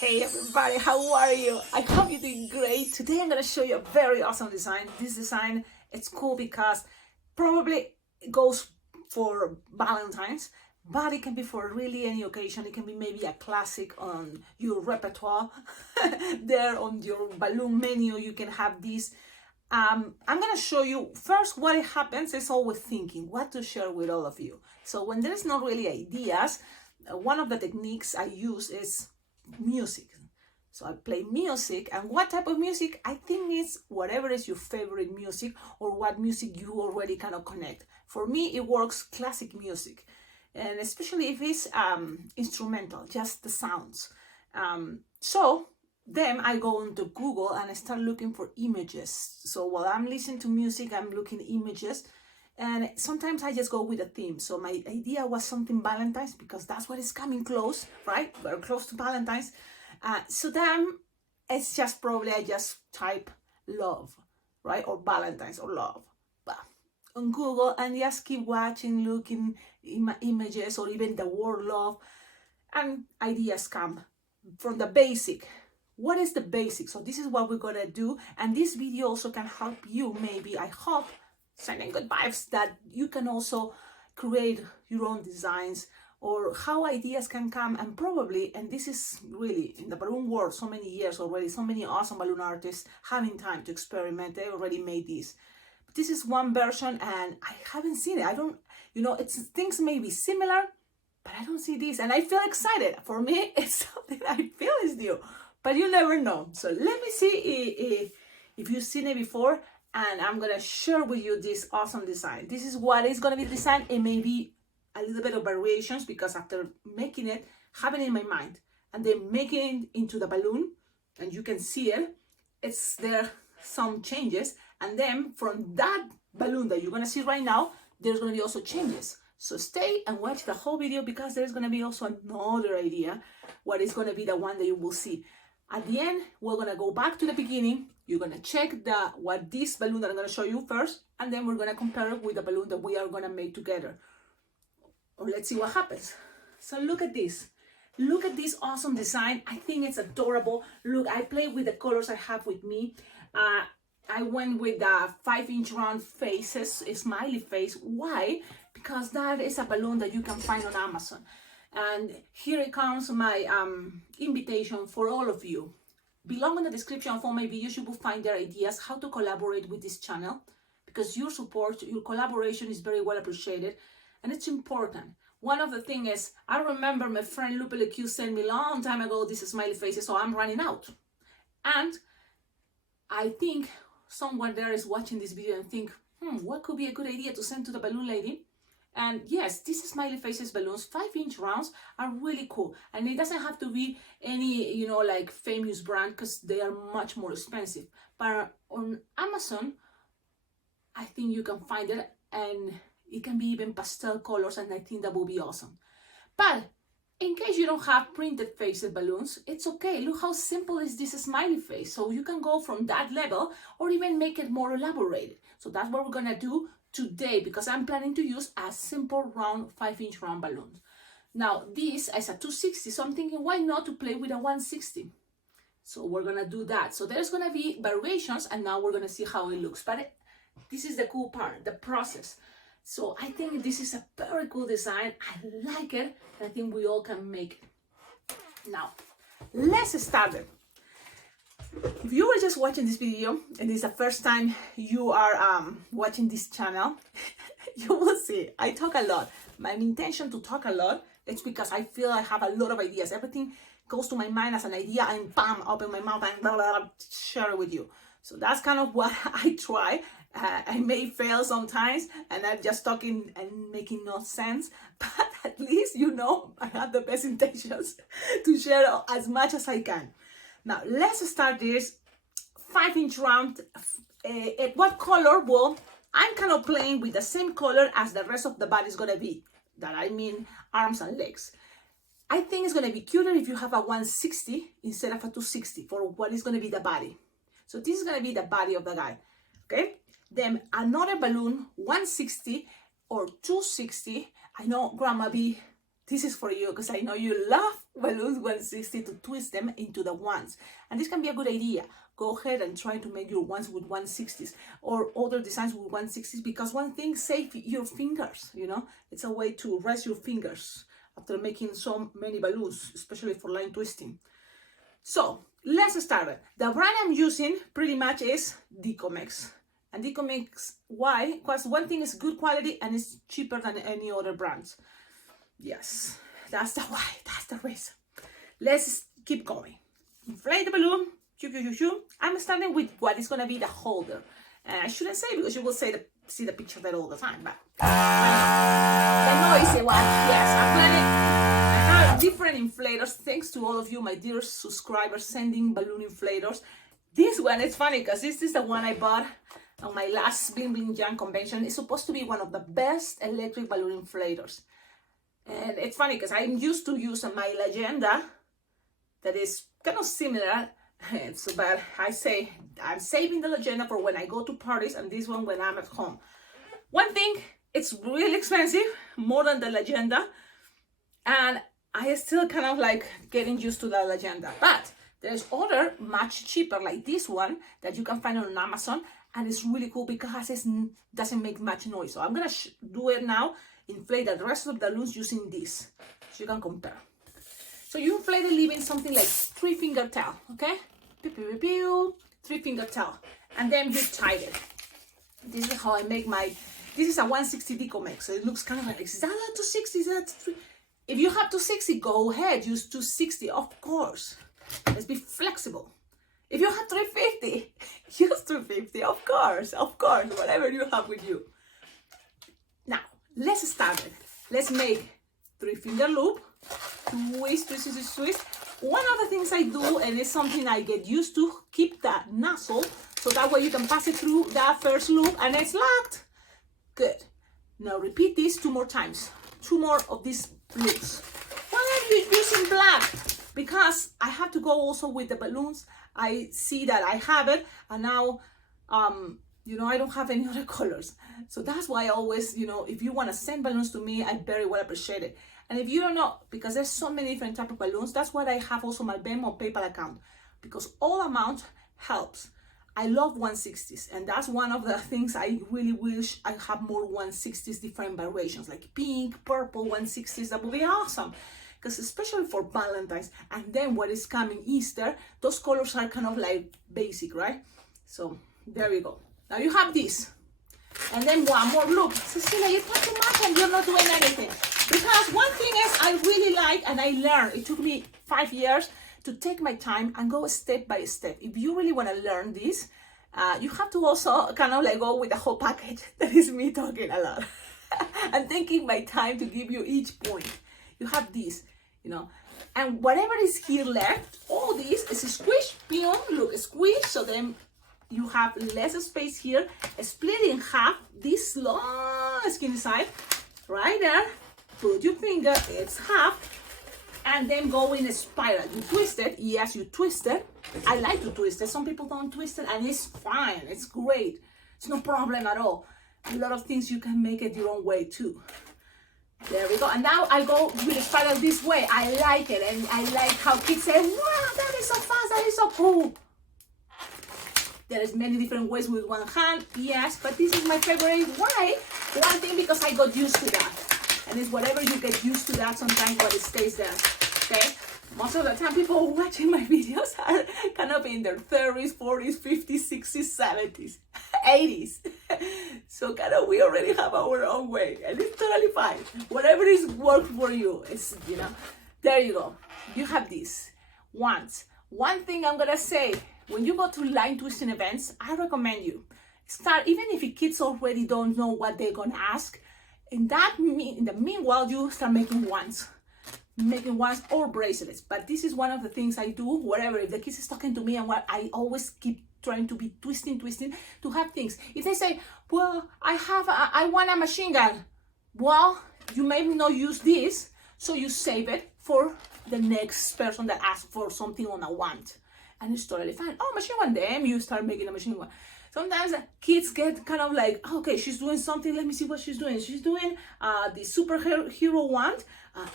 Hey everybody, how are you? I hope you're doing great. Today I'm going to show you a very awesome design. This design, it's cool because probably it goes for Valentine's, but it can be for really any occasion. It can be maybe a classic on your repertoire. There on your balloon menu, you can have this. I'm going to show you first what it happens is always thinking what to share with all of you. So when there's not really ideas, one of the techniques I use is music. So I play music, and what type of music? I think it's whatever is your favorite music or what music you already kind of connect. For me, it works classic music, and especially if it's instrumental, just the sounds. So then I go into Google and I start looking for images. So while I'm listening to music, I'm looking at images. And sometimes I just go with a theme. So my idea was something Valentine's because that's what is coming close, right? Very close to Valentine's. So then it's just probably I just type love, right? Or Valentine's or love. But on Google and just keep watching, looking images or even the word love, and ideas come from the basic. What is the basic? So this is what we're gonna do. And this video also can help you, maybe, I hope, sending good vibes that you can also create your own designs or how ideas can come. And probably, and this is really in the balloon world, so many years already, so many awesome balloon artists having time to experiment. They already made this. But this is one version and I haven't seen it. I don't, it's things may be similar, but I don't see this. And I feel excited. For me, it's something I feel is new, but you never know. So let me see if you've seen it before. And I'm gonna share with you this awesome design. This is what is gonna be designed. It may be a little bit of variations because after making it, having it in my mind, and then making it into the balloon, and you can see it, it's there some changes. And then from that balloon that you're gonna see right now, there's gonna be also changes. So stay and watch the whole video because there's gonna be also another idea what is gonna be the one that you will see. At the end, we're gonna go back to the beginning. You're gonna check what this balloon that I'm gonna show you first, and then we're gonna compare it with the balloon that we are gonna make together. Or let's see what happens. So look at this. Look at this awesome design. I think it's adorable. Look, I play with the colors I have with me. I went with the 5-inch round faces, a smiley face. Why? Because that is a balloon that you can find on Amazon. And here it comes my invitation for all of you. Below in the description of all my videos, you will find their ideas how to collaborate with this channel, because your support, your collaboration is very well appreciated and it's important. One of the things is, I remember my friend Lupe LeQ sent me a long time ago this smiley faces, so I'm running out. And I think someone there is watching this video and think, what could be a good idea to send to the balloon lady? And yes, these smiley faces balloons, 5-inch rounds, are really cool. And it doesn't have to be any, like famous brand because they are much more expensive. But on Amazon, I think you can find it, and it can be even pastel colors, and I think that will be awesome. But in case you don't have printed faces balloons, it's okay. Look how simple is this smiley face. So you can go from that level or even make it more elaborated. So that's what we're gonna do today, because I'm planning to use a simple round 5-inch round balloon. Now this is a 260, so I'm thinking why not to play with a 160. So we're gonna do that. So there's gonna be variations, and now we're gonna see how it looks. But this is the cool part, the process. So I think this is a very cool design. I like it, and I think we all can make it. Now let's start it. If you were just watching this video and it's the first time you are watching this channel, you will see I talk a lot. My intention to talk a lot is because I feel I have a lot of ideas. Everything goes to my mind as an idea, and bam, open my mouth and blah, blah, blah, share it with you. So that's kind of what I try. I may fail sometimes, and I'm just talking and making no sense, but at least I have the best intentions to share as much as I can. Now let's start this 5-inch round. What color? Well, I'm kind of playing with the same color as the rest of the body is gonna be. That I mean arms and legs. I think it's gonna be cuter if you have a 160 instead of a 260 for what is gonna be the body. So this is gonna be the body of the guy. Okay. Then another balloon, 160 or 260. I know Grandma B this is for you because I know you love balloons 160 to twist them into the ones. And this can be a good idea. Go ahead and try to make your ones with 160s or other designs with 160s, because one thing, save your fingers, you know. It's a way to rest your fingers after making so many balloons, especially for line twisting. So let's start. The brand I'm using pretty much is Decomex. And Decomex, why? Because one thing is good quality and it's cheaper than any other brands. Yes, that's the why, that's the reason. Let's keep going. Inflate the balloon. I'm starting with what is going to be the holder. I shouldn't say because you will see the picture there all the time, but the noisy one. Yes, I have different inflators. Thanks to all of you, my dear subscribers, sending balloon inflators. This one is funny because this is the one I bought on my last Bling Bling Young convention. It's supposed to be one of the best electric balloon inflators. And it's funny because I'm used to use my Legenda that is kind of similar. So, but I say I'm saving the Legenda for when I go to parties, and this one when I'm at home. One thing, it's really expensive, more than the Legenda, and I still kind of like getting used to the Legenda. But there's other much cheaper like this one that you can find on Amazon, and it's really cool because it doesn't make much noise. So I'm gonna do it now. Inflate the rest of the balloons using this, so you can compare. So you inflate it leaving something like 3-finger tail, okay? Pew, pew, pew, pew, 3-finger tail, and then you tie it. This is how I make my. This is a 160 Decomex, so it looks kind of like, is that a 260? Is that 3? If you have 260, go ahead, use 260, of course. Let's be flexible. If you have 350, use 350, of course, whatever you have with you. Now, let's start it. Let's make 3-finger loop, twist, twist, twist, twist. One of the things I do, and it's something I get used to, keep that nozzle, so that way you can pass it through that first loop and it's locked. Good. Now repeat this 2 more times. 2 more of these loops. Why are you using black? Because I have to go also with the balloons. I see that I have it, and now, you know, I don't have any other colors. So that's why I always, you know, if you want to send balloons to me, I very well appreciate it. And if you don't know, because there's so many different types of balloons, that's why I have also my Venmo PayPal account, because all amount helps. I love 160s, and that's one of the things I really wish I have more 160s, different variations, like pink, purple 160s. That would be awesome, because especially for Valentine's, and then what is coming, Easter, those colors are kind of like basic, right? So there you go. Now you have this, and then one more loop. Cecilia, you talk too much and you're not doing anything. Because one thing is I really like, and I learned, it took me 5 years to take my time and go step by step. If you really want to learn this, you have to also kind of like go with the whole package. That is me talking a lot. I'm taking my time to give you each point. You have this, you know, and whatever is here left, all this is a squish, peon, look, squish, so then you have less space here, split in half, this long skinny side, right there. Put your finger, it's half, and then go in a spiral. You twist it, yes, you twist it. I like to twist it. Some people don't twist it, and it's fine, it's great. It's no problem at all. A lot of things you can make it your own way too. There we go. And now I go with the spiral this way. I like it, and I like how kids say, wow, that is so fast, that is so cool. There is many different ways with one hand, yes, but this is my favorite way. One thing, because I got used to that. And it's whatever you get used to that, sometimes what it stays there, okay? Most of the time, people watching my videos are kind of in their 30s, 40s, 50s, 60s, 70s, 80s. So kind of we already have our own way, and it's totally fine. Whatever is works for you, it's, you know, there you go. You have this. Once. One thing I'm gonna say, when you go to line twisting events, I recommend you start, even if your kids already don't know what they're gonna ask, in the meanwhile, you start making ones or bracelets. But this is one of the things I do, whatever, if the kids is talking to me, and what I always keep trying to be twisting to have things. If they say, well, I want a machine gun, well, you may not use this, so you save it for the next person that asks for something on a want, and it's totally fine. Oh, machine gun, then you start making a machine gun. Sometimes kids get kind of like, okay, she's doing something, let me see what she's doing. She's doing the superhero one.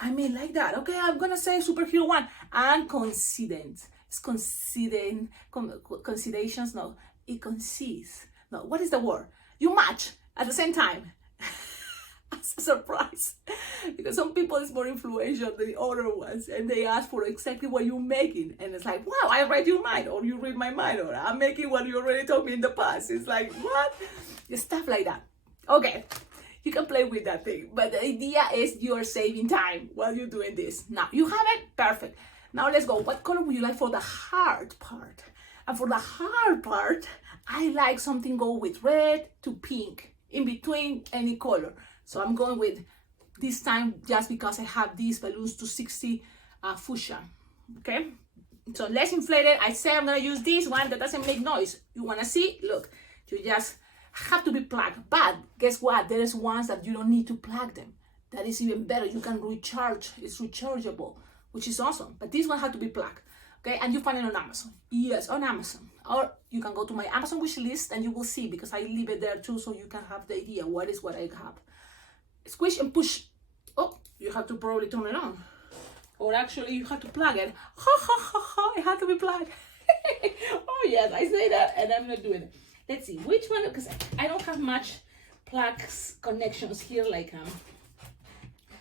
I mean, like that. Okay, I'm gonna say superhero one. And coincidence. It's coincidence. Coincidations. No, it coincides. No, what is the word? You match at the same time. It's a surprise, because some people is more influential than the other ones, and they ask for exactly what you're making, and it's like, wow, I read your mind, or you read my mind, or I'm making what you already told me in the past. It's like, what? Stuff like that. Okay, you can play with that thing, but the idea is you're saving time while you're doing this. Now you have it, perfect. Now let's go. What color would you like for the hard part? And for the hard part, I like something go with red to pink, in between any color. So I'm going with this time, just because I have these balloons 260 fuchsia. Okay, so let's inflate it. I say I'm gonna use this one that doesn't make noise. You wanna see? Look, you just have to be plugged. But guess what? There is ones that you don't need to plug them. That is even better. You can recharge. It's rechargeable, which is awesome. But this one has to be plugged. Okay, and you find it on Amazon. Yes, on Amazon. Or you can go to my Amazon wish list and you will see, because I leave it there too, so you can have the idea what is what I have. Squish and push. Oh, you have to probably turn it on. Or actually, you have to plug it. Ha ha ha ha, it had to be plugged. Oh yes, I say that and I'm not doing it. Let's see, which one, because I don't have much plugs connections here like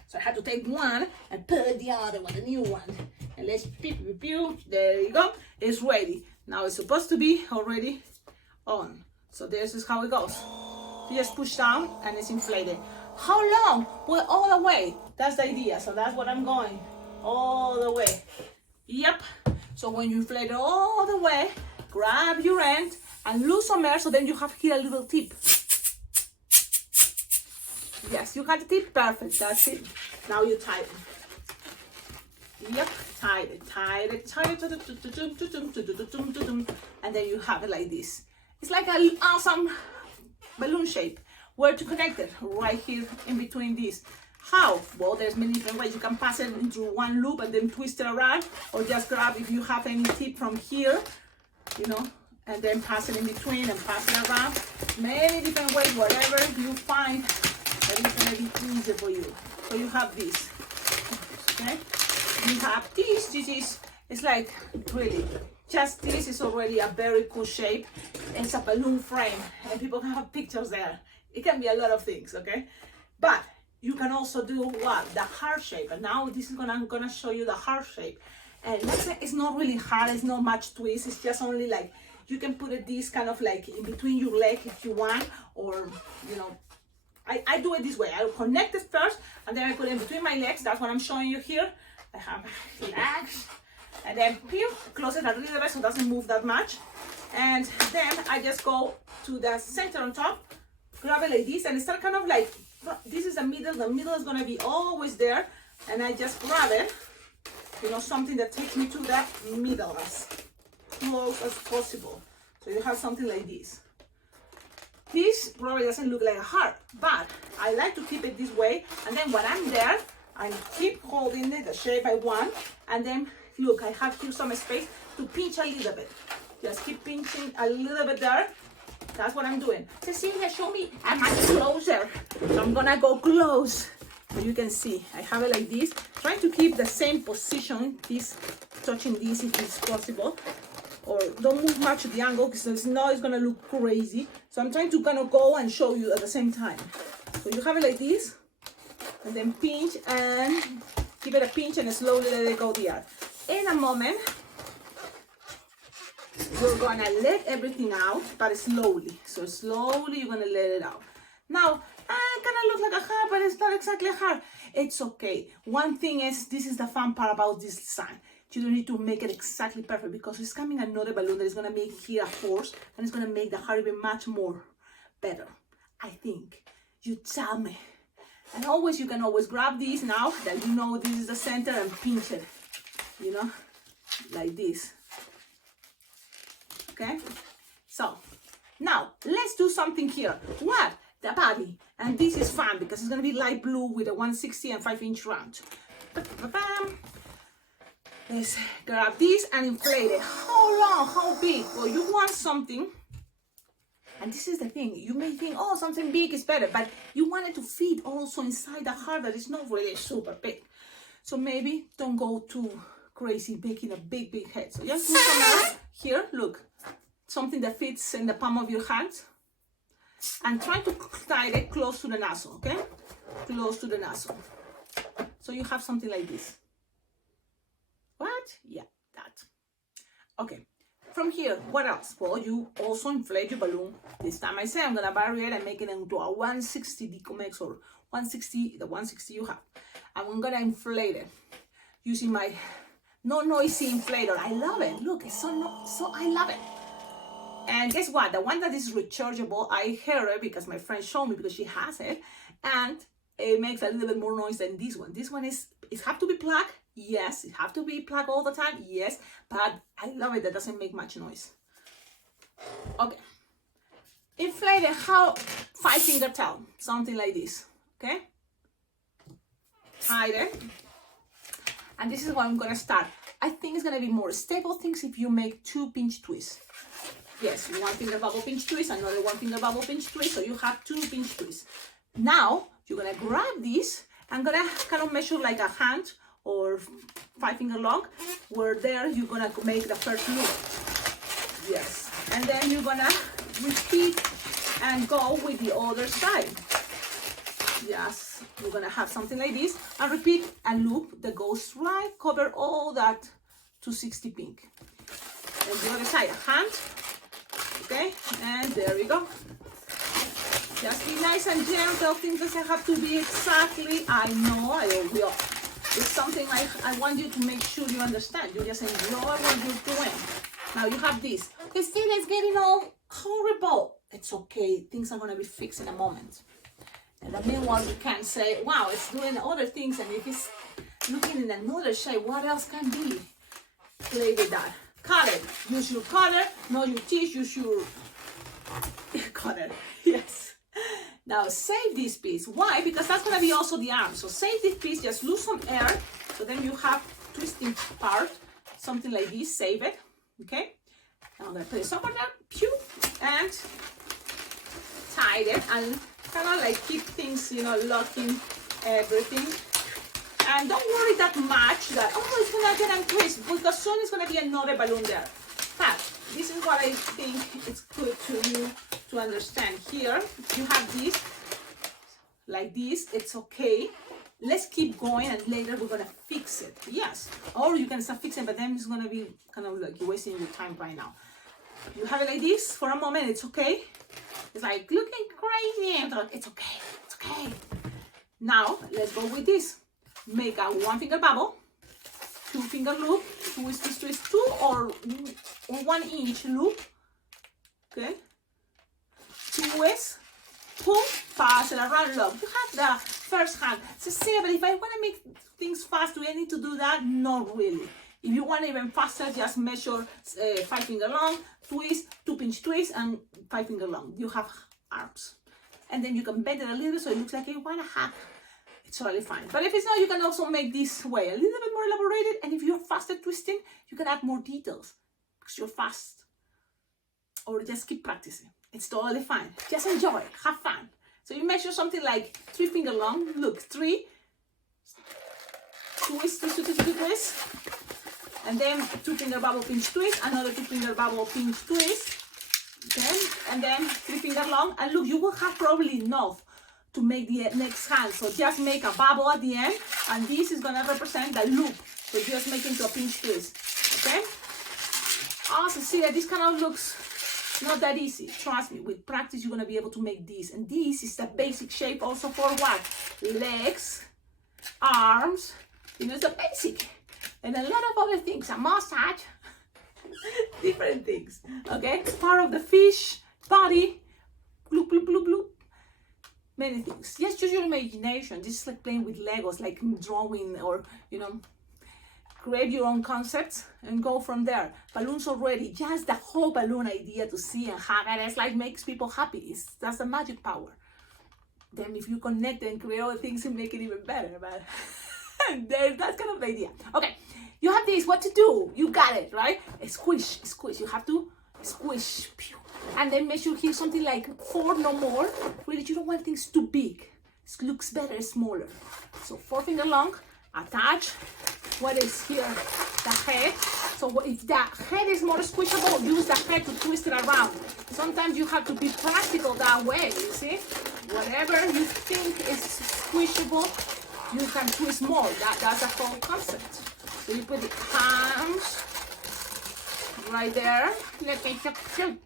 so I had to take one and put the other one, the new one. And let's pew, pew, pew. There you go. It's ready. Now it's supposed to be already on. So this is how it goes. You just push down and it's inflated. How long? Well, all the way. That's the idea. So that's what I'm going. All the way. Yep. So when you inflate it all the way, grab your end and lose some air, so then you have here a little tip. Yes, you got the tip. Perfect. That's it. Now you tighten. Yep, tighten, tighten, tighten, and then you have it like this. It's like an awesome balloon shape. Where to connect it? Right here in between these. How? Well, there's many different ways. You can pass it into one loop and then twist it around, or just grab, if you have any tip from here, you know, and then pass it in between and pass it around. Many different ways, whatever you find that is going to be easier for you. So you have this, okay? You have this. This is, it's like, really, just this is already a very cool shape. It's a balloon frame, and people can have pictures there. It can be a lot of things, okay? But you can also do what? The heart shape. And now this is I'm gonna show you the heart shape. And let's say it's not really hard, it's not much twist, it's just only like, you can put it this kind of like in between your leg if you want, or, you know, I do it this way. I connect it first, and then I put it in between my legs. That's what I'm showing you here. I have legs, and then pew, close it a little bit so it doesn't move that much. And then I just go to the center on top, grab it like this, and start kind of like, this is the middle is gonna be always there, and I just grab it, you know, something that takes me to the middle as close as possible. So you have something like this. This probably doesn't look like a heart, but I like to keep it this way, and then when I'm there, I keep holding it the shape I want, and then look, I have here some space to pinch a little bit. Just keep pinching a little bit there. That's what I'm doing. Cecilia, show me. I'm much closer. So I'm gonna go close. So you can see, I have it like this. Trying to keep the same position, this, touching this if it's possible. Or don't move much the angle, because now it's gonna look crazy. So I'm trying to kind of go and show you at the same time. So you have it like this, and then pinch and give it a pinch and slowly let it go there. In a moment, you're gonna let everything out, but slowly. So slowly you're gonna let it out. Now, it kind of looks like a heart, but it's not exactly a heart. It's okay. One thing is, this is the fun part about this design. You don't need to make it exactly perfect, because it's coming another balloon that is gonna make here a force, and it's gonna make the heart even much more better. I think. You tell me. And always, you can always grab this now that you know this is the center and pinch it. You know, like this. Okay, so now let's do something here. What? The body. And this is fun because it's going to be light blue with a 160 and 5-inch round. Let's grab this and inflate it. How long? How big? Well, you want something And this is the thing, you may think, oh, something big is better, but you want it to fit also inside the heart that is not really super big. So maybe don't go too crazy making a big head. So just do some here, look, something that fits in the palm of your hand, and try to tie it close to the nozzle, okay? Close to the nozzle. So you have something like this. What? Yeah, that. Okay. From here, what else? Well, you also inflate your balloon. This time I say I'm gonna vary it and make it into a 160 Decomex, or 160, the 160 you have. And I'm gonna inflate it using my no noisy inflator. I love it. Look, it's so I love it. And guess what? The one that is rechargeable, I heard it because my friend showed me, because she has it, and it makes a little bit more noise than this one. This one is, it have to be plugged. Yes, it have to be plugged all the time. Yes, but I love it. That doesn't make much noise. Okay. Inflate it, how 5-finger tail, something like this. Okay. Tie it. And this is what I'm gonna start. I think it's gonna be more stable things if you make 2 pinch twists. Yes, 1-finger bubble pinch twist, another 1-finger bubble pinch twist, so you have 2 pinch twists. Now you're gonna grab this. I'm gonna kind of measure like a hand or 5-finger long, where there you're gonna make the first loop. Yes, and then you're gonna repeat and go with the other side. Yes, you're gonna have something like this, and repeat a loop that goes right, cover all that 260 pink. And the other side, a hand. Okay, and there we go. Just be nice and gentle. Things doesn't have to be exactly. I know, I will. It's something I want you to make sure you understand. You just enjoy what you're doing. Now you have this. Cecilia, it's getting all horrible. It's okay. Things are gonna be fixed in a moment. And the meanwhile, you can say, wow, it's doing other things, and if it's looking in another shape, what else can be? Play with that. Color. Use your color, not your teeth. Use your color. Yes. Now save this piece. Why? Because that's gonna be also the arm. So save this piece. Just lose some air. So then you have twisting part, something like this. Save it. Okay. Now I'm gonna put it somewhere there. Pew, and tie it, and kind of like keep things, you know, locking everything. And don't worry that much that, oh, it's gonna get untwist, because soon it's gonna be another balloon there. But this is what I think it's good to you to understand. Here, you have this, like this, it's okay. Let's keep going, and later we're gonna fix it. Yes, or you can start fixing, but then it's gonna be kind of like you're wasting your time right now. You have it like this for a moment, it's okay. It's like looking crazy, it's okay, it's okay. Now, let's go with this. Make a 1-finger bubble, 2-finger loop, twist, 2 or 1 inch loop, okay, twist, pull, pass it around, look, you have the first hand. Cecilia, but if I want to make things fast, do I need to do that? Not really. If you want even faster, just measure 5-finger long, twist, 2 pinch twist, and 5-finger long. You have arms. And then you can bend it a little so it looks like you want to have. It's totally fine. But if it's not, you can also make this way a little bit more elaborated. And if you're fast at twisting, you can add more details because you're fast. Or just keep practicing. It's totally fine. Just enjoy, have fun. So you measure something like 3-finger long. Look, 3, twist, and then 2-finger bubble pinch twist, another 2-finger bubble pinch twist, okay, and then 3-finger long. And look, you will have probably enough to make the next hand. So just make a bubble at the end, and this is gonna represent the loop. So just make into a pinch twist, okay? Oh, Cecilia, this kind of looks not that easy. Trust me, with practice, you're gonna be able to make this. And this is the basic shape also for what? Legs, arms, you know, it's the basic. And a lot of other things, a massage, different things, okay? Part of the fish, body, bloop, bloop, bloop, bloop. Many things. Just use your imagination. This is like playing with Legos, like drawing, or, you know, create your own concepts and go from there. Balloons already, just the whole balloon idea to see and have it, it's like makes people happy. That's the magic power. Then if you connect and create other things and make it even better, but that's kind of the idea. Okay, you have this, what to do? You got it, right? Squish, squish. You have to squish. Pew. and then measure here something like 4, no more. Really, you don't want things too big. It looks better smaller. So 4 finger long, attach what is here, the head. So if the head is more squishable, use the head to twist it around. Sometimes you have to be practical that way, you see? Whatever you think is squishable, you can twist more. That's the whole concept. So you put the hands right there. Let me show.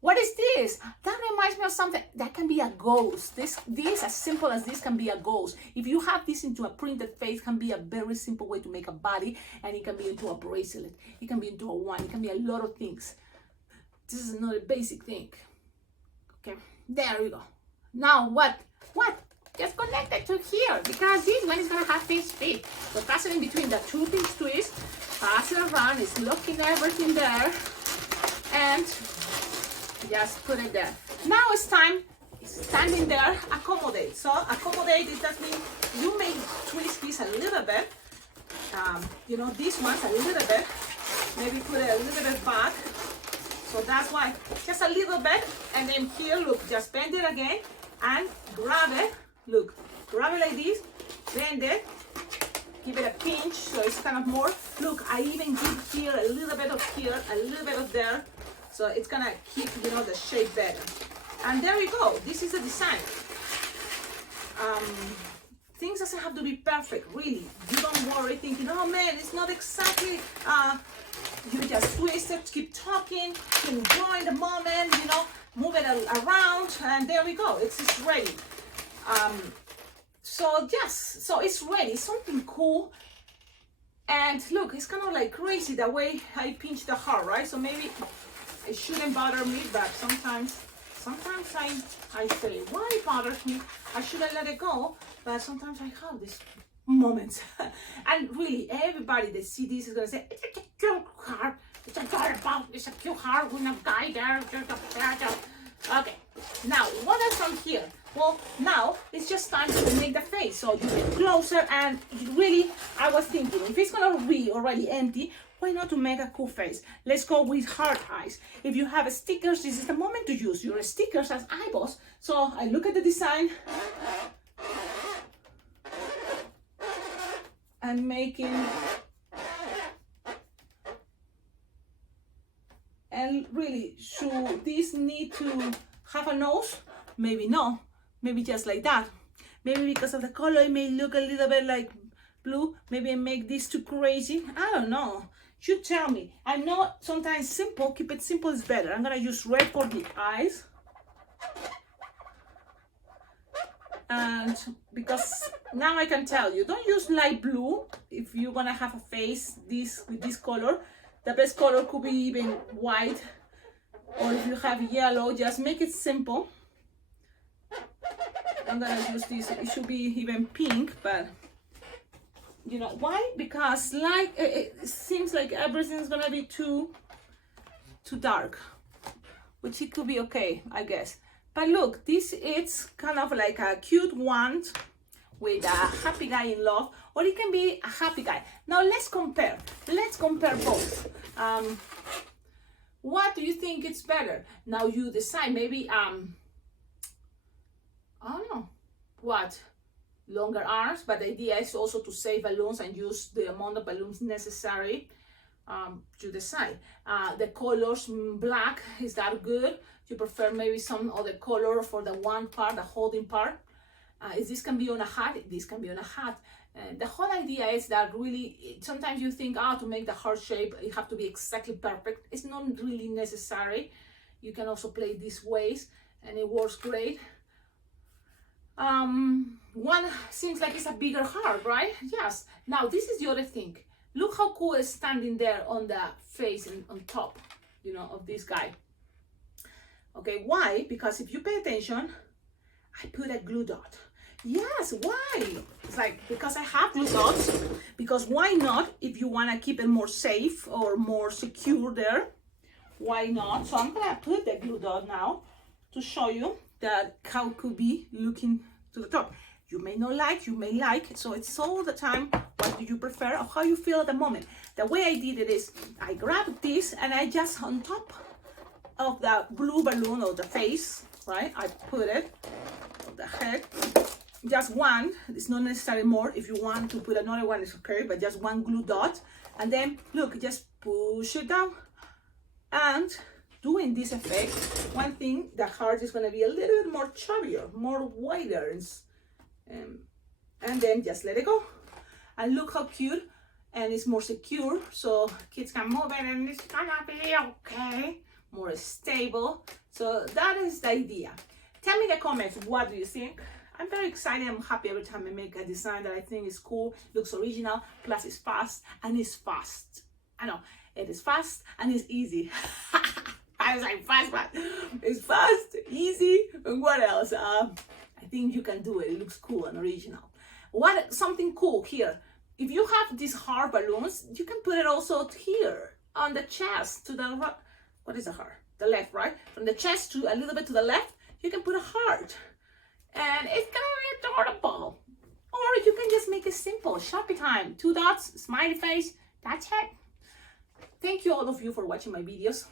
What is this? That reminds me of something. That can be a ghost. This as simple as this can be a ghost. If you have this into a printed face, it can be a very simple way to make a body, and it can be into a bracelet. It can be into a wand. It can be a lot of things. This is not a basic thing. Okay, there we go. Now what? Just connect it to here, because this one is gonna have this fit. So pass it in between the 2 things twist, pass it around, it's locking everything there, and just put it there. Now it's time, standing there, accommodate. So accommodate, it does mean you may twist this a little bit, you know, these ones a little bit, maybe put it a little bit back. So that's why, just a little bit, and then here, look, just bend it again, and grab it, look, grab it like this, bend it, give it a pinch, so it's kind of more, look, I even give here a little bit of here, a little bit of there, so it's gonna keep, you know, the shape better. And there we go, this is the design. Things doesn't have to be perfect, really. You don't worry thinking, oh man, it's not exactly, you just twist it, keep talking, enjoy the moment, you know, move it around, and there we go, it's ready. So yes, so it's ready, something cool. And look, it's kind of like crazy the way I pinch the heart, right? So maybe it shouldn't bother me, but sometimes I say, why it bothers me? I shouldn't let it go, but sometimes I have these moments. And really, everybody that see this is gonna say, it's a cute heart, it's a cute heart with a guy there. Okay, now what else from here? Well, now it's just time to make the face. So you get closer, and really, I was thinking, if it's gonna be already empty, why not to make a cool face? Let's go with heart eyes. If you have stickers, this is the moment to use your stickers as eyeballs. So I look at the design and making, and really, should this need to have a nose? Maybe no, maybe just like that. Maybe because of the color, it may look a little bit like blue. Maybe I make this too crazy. I don't know. You tell me. I know sometimes simple, keep it simple is better. I'm gonna use red for the eyes. And because now I can tell you, don't use light blue if you're gonna have a face with this color. The best color could be even white, or if you have yellow, just make it simple. I'm gonna use this, it should be even pink, but you know why? Because like it seems like everything's gonna be too dark, which it could be okay, I guess. But look, this is kind of like a cute wand with a happy guy in love, or it can be a happy guy. Now let's compare both. What do you think it's better? Now you decide. Maybe I don't know what, longer arms, but the idea is also to save balloons and use the amount of balloons necessary. To decide. The colors, black, is that good? You prefer maybe some other color for the one part, the holding part? If this can be on a hat, this can be on a hat. The whole idea is that really, sometimes you think, to make the heart shape, you have to be exactly perfect. It's not really necessary. You can also play these ways, and it works great. One seems like it's a bigger heart, right? Yes. Now, this is the other thing. Look how cool it's standing there on the face and on top, you know, of this guy. Okay, why? Because if you pay attention, I put a glue dot. Yes, why? It's like, because I have glue dots, because why not? If you want to keep it more safe or more secure there, why not? So I'm gonna put the glue dot now to show you that how it could be looking to the top. You may not like, you may like, so it's all the time, what do you prefer or how you feel at the moment. The way I did it is, I grabbed this and I just on top of the blue balloon of the face, right? I put it on the head. Just one, it's not necessarily more. If you want to put another one, it's okay, but just one glue dot. And then look, just push it down. And doing this effect, one thing, the heart is going to be a little bit more chubbier, more wider. And then just let it go. And look how cute, and it's more secure, so kids can move it and it's gonna be okay, more stable. So that is the idea. Tell me in the comments, what do you think? I'm very excited. I'm happy every time I make a design that I think is cool, looks original, plus it's fast, and it's fast. I know, it is fast and it's easy. I was like fast, but it's fast, easy, and what else? I think you can do it. It looks cool and original. Something cool here. If you have these heart balloons, you can put it also here on the chest to the right. What is the heart? The left, right? From the chest to a little bit to the left, you can put a heart. And it's gonna be adorable. Or you can just make it simple. Sharpie time, 2 dots, smiley face, that's it. Thank you all of you for watching my videos.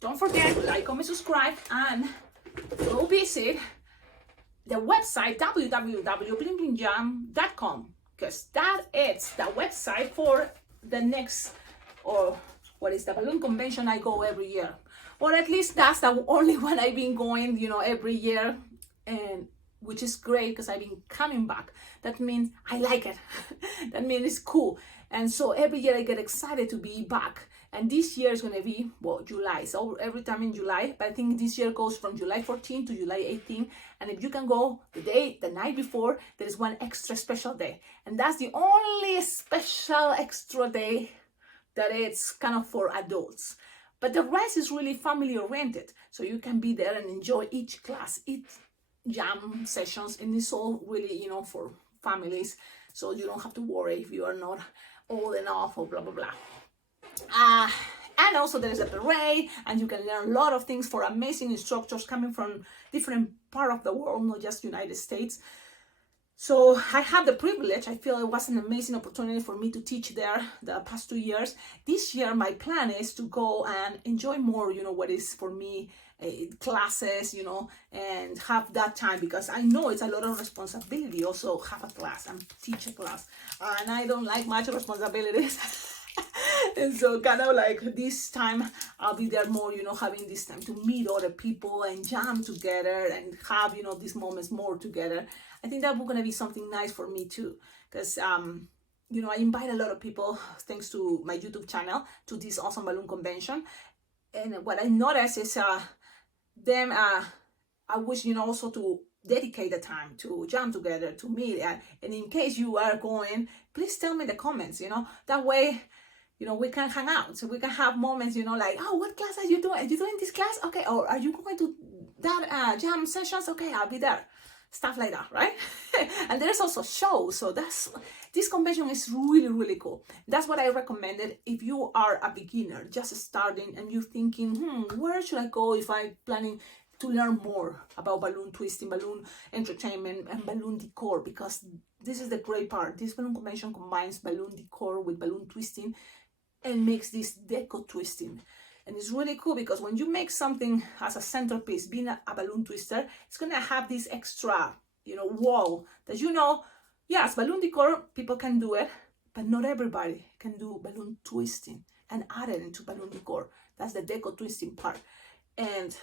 Don't forget to like, comment, subscribe, and go visit the website www.blingblingjam.com, because that is the website for the next, or what is the balloon convention I go every year, or at least that's the only one I've been going, every year, and which is great because I've been coming back. That means I like it. That means it's cool. And so every year I get excited to be back. And this year is going to be, July. So every time in July, but I think this year goes from July 14 to July 18. And if you can go the night before, there is one extra special day. And that's the only special extra day that it's kind of for adults. But the rest is really family oriented. So you can be there and enjoy each class, each jam sessions. And it's all really, for families. So you don't have to worry if you are not old enough or blah, blah, blah. And also there is a parade, and you can learn a lot of things for amazing instructors coming from different part of the world, not just United States. So I have the privilege. I feel it was an amazing opportunity for me to teach there the past 2 years. This year my plan is to go and enjoy more, what is for me classes, and have that time, because I know it's a lot of responsibility also have a class and teach a class, and I don't like much responsibilities. And so kind of like this time I'll be there more, having this time to meet other people and jam together and have, these moments more together. I think that will going to be something nice for me too, because I invite a lot of people, thanks to my YouTube channel, to this awesome balloon convention. And what I noticed is I wish, also to dedicate the time to jam together, to meet, and in case you are going, please tell me in the comments, that way, we can hang out, so we can have moments, like, oh, what class are you doing? Are you doing this class? Okay. Or are you going to that jam sessions? Okay, I'll be there. Stuff like that, right? And there's also shows. So this convention is really, really cool. That's what I recommended if you are a beginner, just starting, and you're thinking, where should I go if I'm planning to learn more about balloon twisting, balloon entertainment, and balloon decor, because this is the great part. This balloon convention combines balloon decor with balloon twisting and makes this deco twisting. And it's really cool because when you make something as a centerpiece, being a balloon twister, it's gonna have this extra, wall that, yes, balloon decor, people can do it, but not everybody can do balloon twisting and add it into balloon decor. That's the deco twisting part. And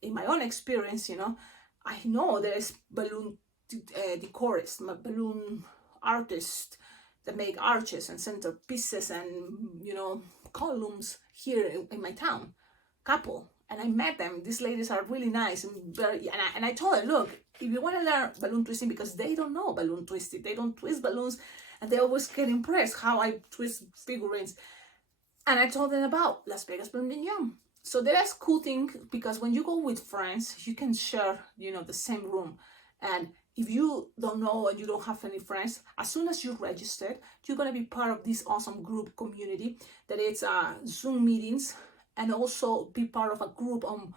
in my own experience, I know there's balloon decorists, balloon artists that make arches and centerpieces and, columns here in my town, couple. And I met them. These ladies are really nice and and I told her, look, if you want to learn balloon twisting, because they don't know balloon twisting, they don't twist balloons, and they always get impressed how I twist figurines. And I told them about Las Vegas Balloon Jam. So that's cool thing, because when you go with friends, you can share, the same room. And if you don't know and you don't have any friends, as soon as you're registered, you're going to be part of this awesome group community that it's Zoom meetings, and also be part of a group on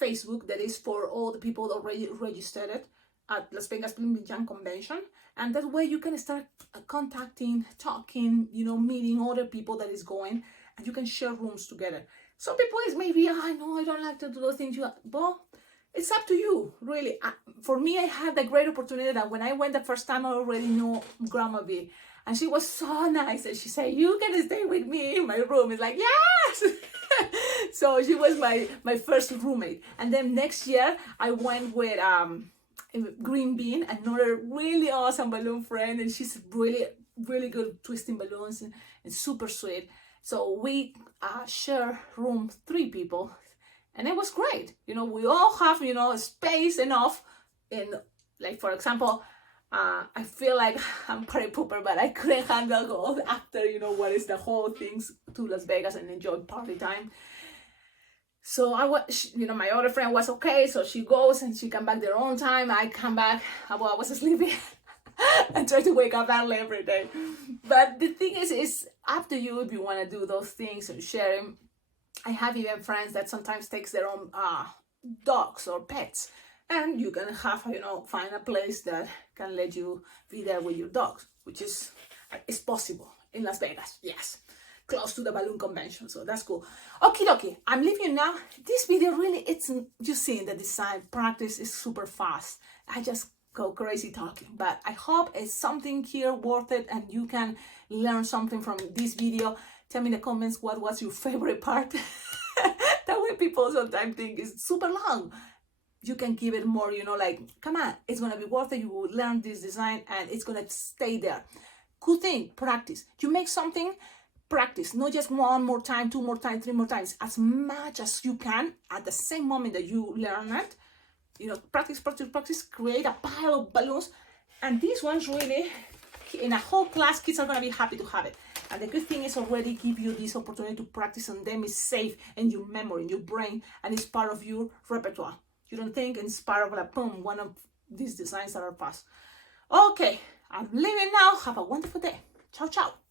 Facebook that is for all the people already registered at Las Vegas Balloon Jam Convention. And that way you can start contacting, talking, meeting other people that is going, and you can share rooms together. Some people is maybe, oh, no, I don't like to do those things. Well, it's up to you, really. For me, I had the great opportunity that when I went the first time, I already knew Grandma V. And she was so nice. And she said, you can stay with me in my room. It's like, yes! So she was my first roommate. And then next year, I went with Green Bean, another really awesome balloon friend. And she's really, really good twisting balloons and super sweet. So we share room 3 people. And it was great. You know, we all have, you know, space enough in, like, for example, I feel like I'm party pooper, but I couldn't handle go after, you know, what is the whole things to Las Vegas and enjoy party time. So I was, you know, my other friend was okay. So she goes and she come back their own time. I come back, well, I was sleeping and try to wake up early every day. But the thing is, it's up to you if you want to do those things and share them. I have even friends that sometimes takes their own dogs or pets, and you can have, you know, find a place that can let you be there with your dogs, which is possible in Las Vegas. Yes, close to the balloon convention, so that's cool. Okie dokie, I'm leaving you now. This video really, it's you seeing the design practice is super fast. I just go crazy talking, but I hope it's something here worth it and you can learn something from this video. Tell me in the comments what was your favorite part. That way people sometimes think it's super long. You can give it more, you know, like, come on, it's going to be worth it. You will learn this design and it's going to stay there. Good thing, practice. You make something, practice. Not just 1 more time, 2 more times, 3 more times. As much as you can at the same moment that you learn it. You know, practice, practice, practice. Create a pile of balloons. And these ones really, in a whole class, kids are going to be happy to have it. And the good thing is already give you this opportunity to practice on them. It's safe in your memory, in your brain, and it's part of your repertoire. You don't think it's part of like, boom, one of these designs that are fast. Okay, I'm leaving now. Have a wonderful day. Ciao, ciao.